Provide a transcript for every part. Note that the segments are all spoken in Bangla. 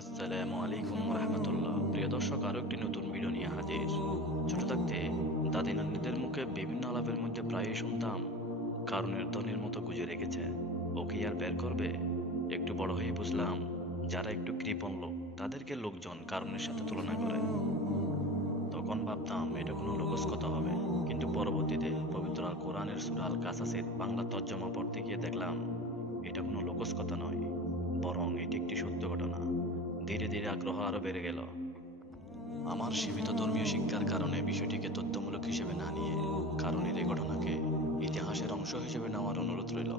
আসসালামু আলাইকুম রহমতুল্লাহ। প্রিয় দর্শক, আরো একটি নতুন ভিডিও নিয়ে হাজির। ছোট থাকতে দাদি নান্নিদের মুখে বিভিন্ন আলাপের মধ্যে প্রায়ই শুনতাম, কারণের ধনের মতো গুজে রেখেছে, ও কি আর বের করবে? একটু বড় হয়ে বুঝলাম, যারা একটু কৃপণ লোক তাদেরকে লোকজন কারণের সাথে তুলনা করে। তখন ভাবতাম এটা কোনো লোকজ কথা হবে, কিন্তু পরবর্তীতে পবিত্র আল কোরআনের সূরা আল কাসাসের বাংলা তর্জমা পড়তে গিয়ে দেখলাম এটা কোনো লোকজ কথা নয়, বরং এটি একটি সত্য ঘটনা। ধীরে ধীরে আগ্রহ আরো বেড়ে গেল। আমার সীমিত ধর্মীয় শিক্ষার কারণে বিষয়টিকে তথ্যমূলক হিসেবে না নিয়ে কারণের এই ঘটনাকে ইতিহাসের অংশ হিসেবে নেওয়ার অনুরোধ রইল।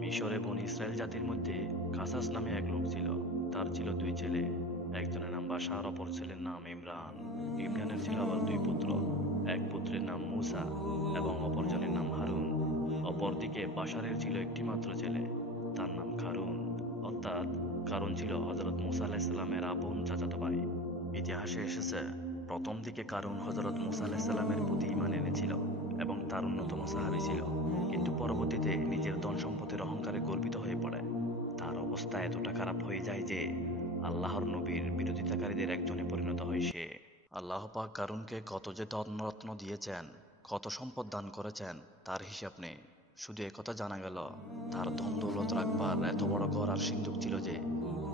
মিশরে বনি ইসরায়েল জাতির মধ্যে কাসাস নামে এক লোক ছিল। তার ছিল দুই ছেলে, একজনের নাম বাশার, অপর ছেলের নাম ইমরান। ইমরানের ছিল আবার দুই পুত্র, এক পুত্রের নাম মূসা এবং অপরজনের নাম হারুন। অপরদিকে বাশারের ছিল একটি মাত্র ছেলে, তার নাম কারুন, অর্থাৎ কারণ ছিল হযরত মূসা আলাইহিস সালামের আপন চাচাতো ভাই। ইতিহাসে এসেছে, প্রথম দিকে কারুন হযরত মূসা আলাইহিস সালামের প্রতি ঈমান এনেছিল এবং তার অন্যতম সাহাবী ছিল, কিন্তু পরবর্তীতে নিজের ধন সম্পদের অহংকারে গর্বিত হয়ে পড়ে। তার অবস্থা এতটা খারাপ হয়ে যায় যে আল্লাহর নবীর বিরোধিতাকারীদের একজনে পরিণত হয় সে। আল্লাহ পাক কারুনকে কত যে ধনরত্ন দিয়েছেন, কত সম্পদ দান করেছেন, তার হিসাব নেই। শুধু একথা জানা গেল, তার ধন দৌলত রাখবার এত বড় ঘর আর সিন্ধুক ছিল যে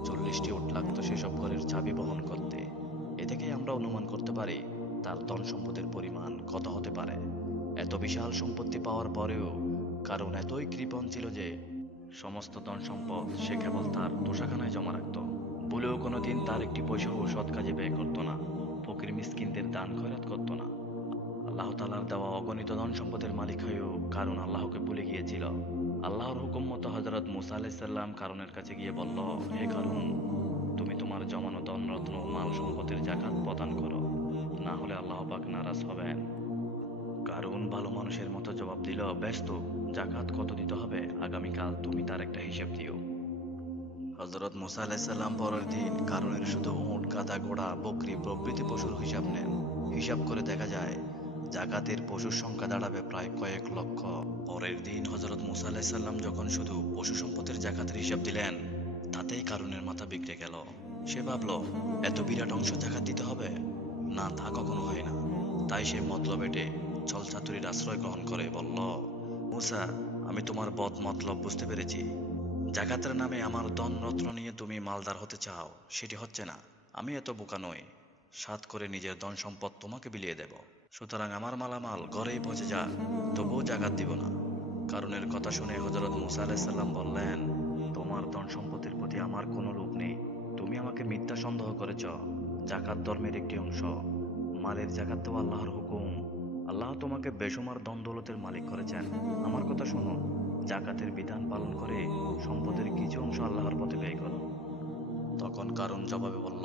40টি উট লাগতো সেসব ঘরের চাবি বহন করতে। এ থেকেই আমরা অনুমান করতে পারি তার ধন সম্পদের পরিমাণ কত হতে পারে। এত বিশাল সম্পত্তি পাওয়ার পরেও কারণ এতই কৃপণ ছিল যে সমস্ত ধন সম্পদ সে কেবল তার তোষাখানায় জমা রাখত। ভুলেও কোনোদিন তার একটি পয়সাও সৎ কাজে ব্যয় করতো না, ফকির মিসকিনদের দান খয়রাত করতো না। আল্লাহ তাআলার দেওয়া অগণিত ধন সম্পদের মালিক হয়েও কারণ আল্লাহকে ভুলে গিয়েছিল। আল্লাহর হুকুম মতো হযরত মূসা আলাইহিস সালাম কারুনের কাছে গিয়ে বলল, হে কারুন, তুমি তোমার জমানো ধনরত্ন ও মাল সম্পদের যাকাত প্রদান করো, না হলে আল্লাহ পাক নারাজ হবেন। কারুন ভালো মানুষের মতো জবাব দিল, বেশ তো, যাকাত কত দিতে হবে আগামীকাল তুমি তার একটা হিসাব দিও। হযরত মূসা আলাইহিস সালাম পরের দিন কারুনের শুধু উট, গাধা, ঘোড়া, বকরি প্রভৃতি পশুর হিসাব নেন। হিসাব করে দেখা যায় জাকাতের পশুর সংখ্যা দাঁড়াবে প্রায় কয়েক লক্ষ। পরের দিন হযরত মূসা আলাইহিস সালাম যখন শুধু পশু সম্পদের জাকাতের হিসাব দিলেন, তাতেই কারুনের মাথা বিগড়ে গেল। সে ভাবল, এত বিরাট অংশ জাকাত দিতে হবে? না, তা কখনো হয় না। তাই সে মতলব এঁটে ছলচাতুরির আশ্রয় গ্রহণ করে বলল, মূসা, আমি তোমার বদ মতলব বুঝতে পেরেছি। জাকাতের নামে আমার ধন রত্ন নিয়ে তুমি মালদার হতে চাও, সেটি হচ্ছে না। আমি এত বোকা নই, সাত করে নিজের ধন সম্পদ তোমাকে বিলিয়ে দেব। সুতরাং আমার মালামাল ঘরেই পৌঁছে যাক, তবুও জাকাত দিব না। কারণের কথা শুনে হযরত মূসা আলাইহিস সালাম বললেন, তোমার ধন সম্পদের প্রতি আমার কোনো লোভ নেই। তুমি আমাকে মিথ্যা সন্দেহ করেছ। জাকাত ধর্মের একটি অংশ। মালের জাকাত তো আল্লাহর হুকুম। আল্লাহ তোমাকে বেশুমার ধন দৌলতের মালিক করেছেন। আমার কথা শোনো, জাকাতের বিধান পালন করে সম্পদের কিছু অংশ আল্লাহর পথে ব্যয় করো। তখন কারণ জবাবে বলল,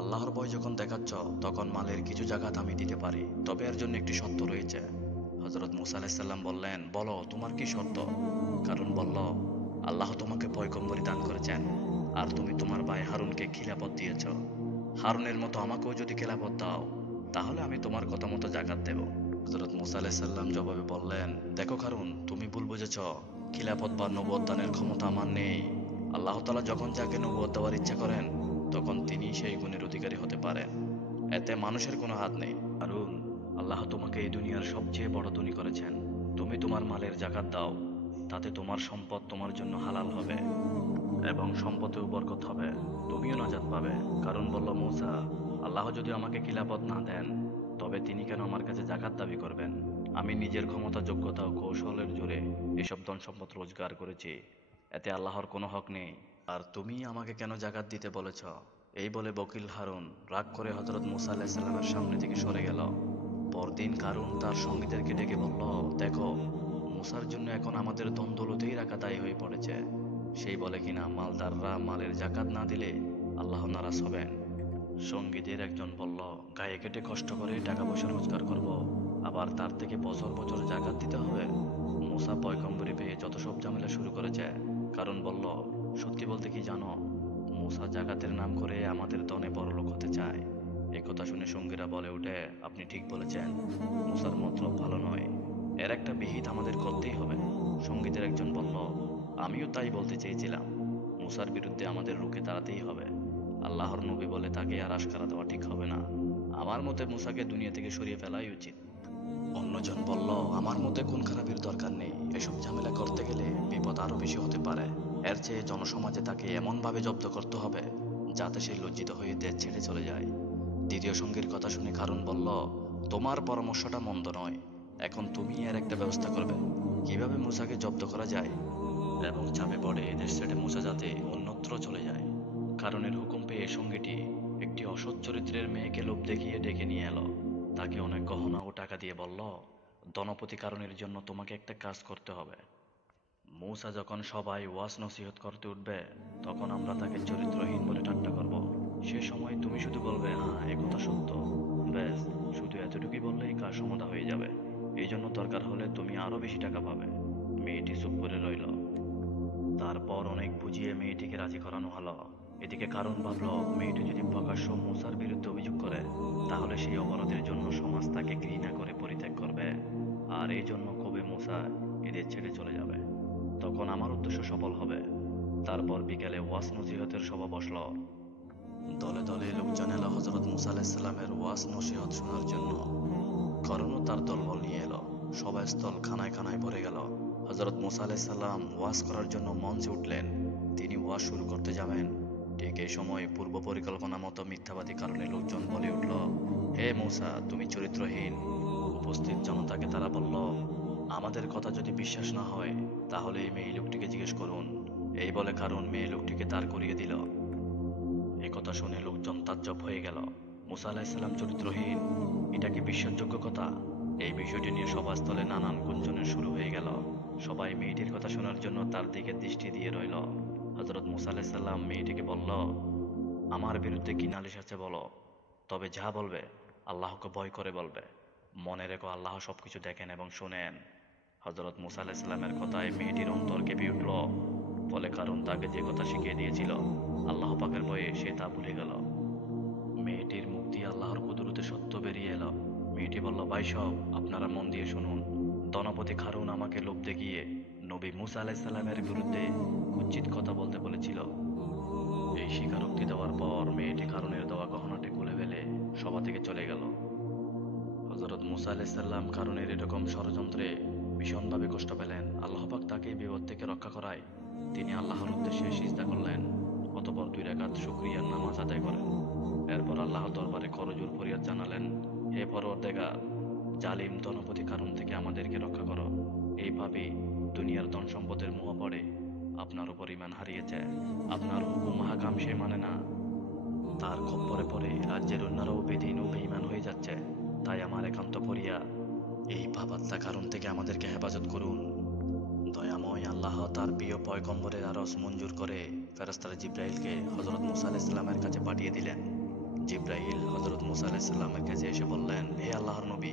আল্লাহর ভয় যখন দেখাচ্ছ, তখন মালের কিছু জাকাত আমি দিতে পারি, তবে এর জন্য একটি শর্ত রয়েছে। হযরত মূসা আলাইহিস সালাম বললেন, বলো তোমার কি শর্ত? কারণ বলল, আল্লাহ তোমাকে পয়গম্বরী দান করেছেন, আর তুমি তোমার ভাই হারুনকে খিলাফত দিয়েছ। হারুনের মতো আমাকেও যদি খেলাফত দাও, তাহলে আমি তোমার কথা মতো জাকাত দেব। হযরত মূসা আলাইহিস সালাম জবাবে বললেন, দেখো কারুন, তুমি ভুল বুঝেছ। খিলাফত বা নবুয়ত দানের ক্ষমতা আমার নেই। আল্লাহ তাআলা যখন যাকে নবুয়ত দেওয়ার ইচ্ছা করেন, তখন তিনি সেই গুণের অধিকারী হতে পারেন। এতে মানুষের কোনো হাত নেই। কারণ আল্লাহ তোমাকে এই দুনিয়ার সবচেয়ে বড় ধনী করেছেন। তুমি তোমার মালের জাকাত দাও, তাতে তোমার সম্পদ তোমার জন্য হালাল হবে এবং সম্পদেও বরকত হবে, তুমিও নাজাত পাবে। কারণ বলল, মূসা, আল্লাহ যদি আমাকে খিলাফত না দেন, তবে তিনি কেন আমার কাছে জাকাত দাবি করবেন? আমি নিজের ক্ষমতা, যোগ্যতা ও কৌশলের জোরে এসব ধন সম্পদ রোজগার করেছি, এতে আল্লাহর কোনো হক নেই। আর তুমি আমাকে কেন জাকাত দিতে বলেছ? এই বলে বকিল হারুন রাগ করে হযরত মূসা আলাইহিস সালামের সামনে থেকে সরে গেল। পরদিন কারুন তার সঙ্গীদেরকে ডেকে বলল, দেখো, মূসার জন্য এখন আমাদের ধন দৌলতেই রাখা দায়ী হয়ে পড়েছে। সেই বলে কিনা মালদাররা মালের জাকাত না দিলে আল্লাহ নারাজ হবেন। সঙ্গীদের একজন বলল, গায়ে কেটে কষ্ট করে টাকা পয়সা রোজগার করব, আবার তার থেকে বছর বছর জাকাত দিতে হবে? মূসা পয়গম্বরী পেয়ে যত সব ঝামেলা শুরু করেছে। কারণ বলল, সত্যি বলতে কি জানো, মূসা জাকাতের নাম করে আমাদের ধনে বড়লোক হতে চায়। এই কথা শুনে সঙ্গীরা বলে ওঠে, আপনি ঠিক বলেছেন, মূসার মতলব ভালো নয়, এর একটা বিহিত আমাদের করতেই হবে। সঙ্গীতের একজন বলল, আমিও তাই বলতে চেয়েছিলাম, মূসার বিরুদ্ধে আমাদের রুখে দাঁড়াতেই হবে। আল্লাহর নবী বলে তাকে আর আশকারা দেওয়া ঠিক হবে না। আমার মতে মুসাকে দুনিয়া থেকে সরিয়ে ফেলাই উচিত। অন্যজন বলল, আমার মতে খুন খারাপির দরকার নেই, এসব ঝামেলা করতে গেলে বিপদ আরো বেশি হতে পারে। এর চেয়ে জনসমাজে তাকে এমনভাবে জব্দ করতে হবে যাতে সে লজ্জিত হয়ে দেশ ছেড়ে চলে যায়। দ্বিতীয় সঙ্গীর কথা শুনে কারণ বলল, তোমার পরামর্শটা মন্দ নয়, এখন তুমি এর একটা ব্যবস্থা করবে। কিভাবে মুসাকে জব্দ করা যায় এবং চাপে পড়ে দেশ ছেড়ে মুসা যাতে অন্যত্র চলে যায়। কারণের হুকুম পেয়ে সঙ্গীটি একটি অসৎ চরিত্রের মেয়েকে লোভ দেখিয়ে ডেকে নিয়ে এলো। তাকে অনেক গহনা ও টাকা দিয়ে বলল, ধনপতি কারণের জন্য তোমাকে একটা কাজ করতে হবে। মূসা যখন সবাই ওয়াজ নসিহত করতে উঠবে, তখন আমরা তাকে চরিত্রহীন বলে ঠাট্টা করব। সে সময় তুমি শুধু বলবে, হ্যাঁ একথা সত্য। ব্যাস, শুধু এতটুকুই বললেই কাজ সমাধা হয়ে যাবে। এই জন্য দরকার হলে তুমি আরো বেশি টাকা পাবে। মেয়েটি চুপ করে রইল। তারপর অনেক বুঝিয়ে মেয়েটিকে রাজি করানো হলো। এদিকে কারণ ভাবলো, মেয়েটি যদি প্রকাশ্য মূসার বিরুদ্ধে অভিযোগ করে, তাহলে সেই অপরাধের জন্য সমাজ তাকে ঘৃণা করে পরিত্যাগ করবে, আর এই জন্য কবে মূসা এদের ছেড়ে চলে যাবে। তখন আমার উদ্দেশ্য সফল হবে। তারপর বিকেলে ওয়াজ নসিহতের সভা বসলো। দলে দলে লোকজন এলো হযরত মূসা আলাইহিস সালামের ওয়াজ নসিহত শোনার জন্য। করণও তার দলবল নিয়ে এলো। সভাস্থল খানায় খানায় ভরে গেল। হযরত মূসা আলাইহিস সালাম ওয়াজ করার জন্য মঞ্চে উঠলেন। তিনি ওয়াজ শুরু করতে যাবেন, ঠিক এই সময় পূর্ব পরিকল্পনা মতো মিথ্যাবাদী কারণে লোকজন বলে উঠল, হে মূসা, তুমি চরিত্রহীন। উপস্থিত জনতাকে তারা বলল, আমাদের কথা যদি বিশ্বাস না হয়, তাহলে এই মেয়ে লোকটিকে জিজ্ঞেস করুন। এই বলে কারণ মেয়ে লোকটিকে দাঁড় করিয়ে দিল। একথা শুনে লোকজন তাজ্জব হয়ে গেল। মূসা আলাইহিস সালাম চরিত্রহীন, এটা কি বিশ্বাসযোগ্য কথা? এই বিষয়টি নিয়ে সভাস্থলে নানান গুঞ্জনের শুরু হয়ে গেল। সবাই মেয়েটির কথা শোনার জন্য তার দিকে দৃষ্টি দিয়ে রইল। হযরত মূসা আলাইহিস সালাম মেয়েটিকে বলল, আমার বিরুদ্ধে কি নালিশ আছে বলো, তবে যা বলবে আল্লাহকে ভয় করে বলবে। মনে রেখো, আল্লাহ সবকিছু দেখেন এবং শোনেন। হযরত মূসা আলাইহিস সালামের কথায় মেয়েটির অন্তর কেঁপে উঠল। ফলে কারণ তাকে যে কথা শিখিয়ে দিয়েছিল, আল্লাহ পাকের ভয়ে সে তা ভুলে গেল। মেয়েটির মুখ দিয়ে আল্লাহর কুদরতে সত্য বেরিয়ে এলো। মেয়েটি বলল, ভাই সব, আপনারা মন দিয়ে শুনুন। ধনপতি খারুন আমাকে লোভ দেখিয়ে নবী মূসা আলাইহিস সালামের বিরুদ্ধে কুৎসিত কথা বলতে বলেছিল। এই স্বীকারোক্তি দেওয়ার পর মেয়েটি কারণের দেওয়া গহনাটি খুলে ফেলে সভা থেকে চলে গেল। হযরত মূসা আলাইহিস সালাম কারণের এরকম ষড়যন্ত্রে ভীষণভাবে কষ্ট পেলেন। আল্লাহ পাক তাকে এই বিপদ থেকে রক্ষা করায় তিনি আল্লাহর উদ্দেশ্যে সিজদা করলেন। অতঃপর 2 রাকাত শুকরিয়ার নামাজ আদায় করেন। এরপর আল্লাহর দরবারে করজোড় ফরিয়াদ জানালেন, হে পরওয়ারদিগার, জালিম ধনপতি কারণ থেকে আমাদেরকে রক্ষা করো। এইভাবে দুনিয়ার ধন সম্পদের মোহ পড়ে আপনার উপর ঈমান হারিয়েছে। আপনার হুকুম হাকাম সে মানে না। তার খপ্পরে পড়ে রাজ্যের অন্যরাও বেদীন ও বেঈমান হয়ে যাচ্ছে। তাই আমার একান্ত ফরিয়াদ, এই পাপাত্মা কারণ থেকে আমাদেরকে হেফাজত করুন। দয়াময় আল্লাহ তার প্রিয় পয়গম্বরের আরশ মঞ্জুর করে ফেরেশতা জিবরাইলকে হযরত মূসা আলাইহিস সালামের কাছে পাঠিয়ে দিলেন। জিবরাইল হযরত মূসা আলাইহিস সালামের কাছে এসে বললেন, হে আল্লাহর নবী,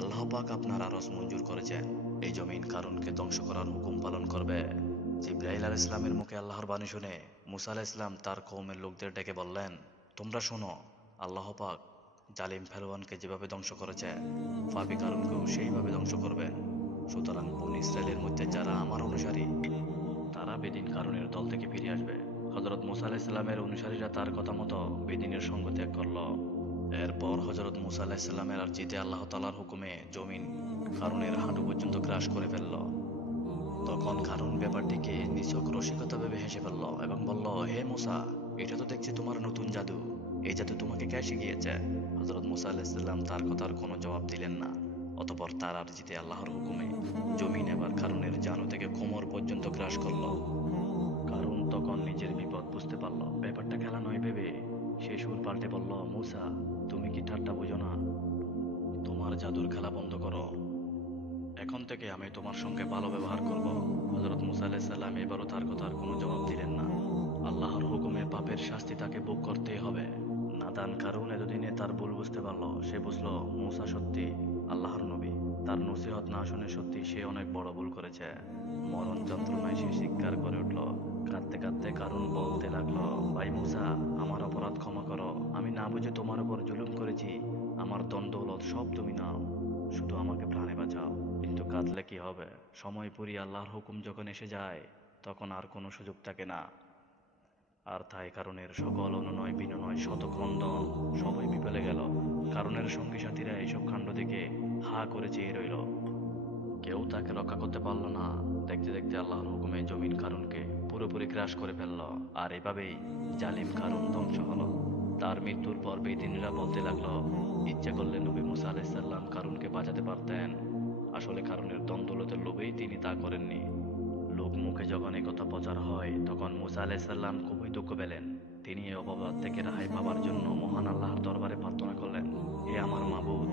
আল্লাহ পাক আপনার আরশ মঞ্জুর করেছেন। এই জমিন কারণকে ধ্বংস করার হুকুম পালন করবে। জিবরাইল আলাইহিস সালামের মুখে আল্লাহর বাণী শুনে মূসা আলাইহিস সালাম তার কওমের লোকদের ডেকে বললেন, তোমরা শোনো, আল্লাহ পাক জালিম ফেরআউনকে যেভাবে ধ্বংস করেছে, পাপী কারণকেও সেইভাবে ধ্বংস করবেন। সুতরাং বনী ইসরাইলের মধ্যে যারা আমার অনুসারী, তারা বেদিন কারণের দল থেকে ফিরে আসবে। হযরত মূসা আলাইহিস সালামের অনুসারীরা তার কথা মতো বেদিনের সঙ্গ ত্যাগ করল। এরপর হযরত মূসা আলাইহিস সালামের আরজিতে আল্লাহ তাআলার হুকুমে জমিন কারণের হাঁটু পর্যন্ত গ্রাস করে ফেলল। তখন কারণ ব্যাপারটিকে নিছক রসিকতা ভেবে হেসে ফেলল এবং বলল, হে মূসা, এটা তো দেখছি তোমার নতুন জাদু। এই জাদু তোমাকে কে শিখিয়েছে? হযরত মূসা আলাইহিস সালাম তার কথার কোনো জবাব দিলেন না। অতঃপর তার আরজিতে আল্লাহর হুকুমে জমিন এবার কারণের জানু থেকে কোমর পর্যন্ত গ্রাস করল। কারণ তখন নিজের বিপদ বুঝতে পারল। ব্যাপারটা খেলা নয় ভেবে সে সুর পাল্টে বলল, মূসা, তুমি কি ঠাট্টা বুঝো না? তোমার জাদুর খেলা বন্ধ করো। এখন থেকে আমি তোমার সঙ্গে ভালো ব্যবহার করব। হযরত মূসা আলাইহিস সালাম এবারও তার কথার কোনো জবাব দিলেন না। আল্লাহর হুকুমে পাপের শাস্তি তাকে ভোগ করতেই হবে। নাদান কারণ এতদিনে তার ভুল বুঝতে পারলো। সে বুঝলো মূসা সত্যি আল্লাহর নবী। তার নসিহত না শুনে সত্যি সে অনেক বড় ভুল করেছে। মরণ যন্ত্রণায় সে চিৎকার করে উঠল। কাঁদতে কাঁদতে কারণ বলতে লাগলো, ভাই মূসা, আমার অপরাধ ক্ষমা করো। আমি না বুঝে তোমার উপর জুলুম করেছি। আমার ধন দৌলত সব তুমি নাও, শুধু আমাকে প্রাণে বাঁচাও। কিন্তু কাঁদলে কি হবে? সময় পুরিয়ে আল্লাহর হুকুম যখন এসে যায়, তখন আর কোনো সুযোগ থাকে না। আর তাই কারণের সকল অনুনয় বিনয় শত ক্রন্দন সবই বিফলে গেল। কারণের সঙ্গী সাথীরা এইসব কাণ্ড দেখে হা করে চেয়ে রইল। কেউ তাকে রক্ষা করতে পারল না। দেখতে দেখতে আল্লাহর হুকুমে জমিন কারুনকে পুরোপুরি গ্রাস করে ফেলল। আর এভাবেই জালিম কারুন ধ্বংস হলো। তার মৃত্যুর পর বেদিনীরা বলতে লাগলো, ইচ্ছে করলে নবী মুসা আলাইসাল্লাম কারুনকে বাঁচাতে পারতেন। আসলে কারুনের দ্বন্দ্বলতের লোভেই তিনি তা করেননি। লোক মুখে যখন একথা প্রচার হয় তখন মুসা আলাইসাল্লাম খুবই দুঃখ পেলেন। তিনি এই অপবাদ থেকে রেহাই পাবার জন্য মহান আল্লাহর দরবারে প্রার্থনা করলেন, হে আমার মাবুদ,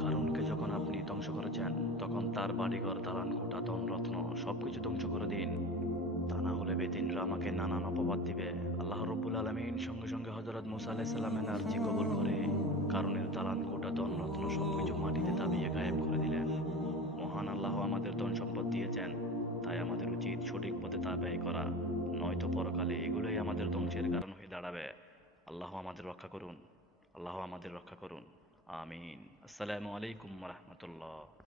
কারুনকে যখন আপনি ধ্বংস করেছেন তখন তার বাড়িঘর দালান কোঠা ধন রত্ন সবকিছু ধ্বংস করে দিন। তা না হলে বেদিনরা আমাকে নানান অপবাদ দিবে। আল্লাহ রব্বুল আলামিন সঙ্গে সঙ্গে হযরত মুসা আলাইহিস সালামের আরজি কবুল করে কারুনের দালান কোঠা ধন রত্ন সবকিছু মাটিতে দাবিয়ে গায়েব করে দিলেন। মহান আল্লাহ আমাদের ধন সম্পদ দিয়েছেন, তাই আমাদের উচিত সঠিক পথে তা ব্যয় করা, নয়তো পরকালে এগুলোই আমাদের ধ্বংসের কারণ হয়ে দাঁড়াবে। আল্লাহ আমাদের রক্ষা করুন। আল্লাহ আমাদের রক্ষা করুন। আমিন। আসসালামু আলাইকুম ওয়া রাহমাতুল্লাহ।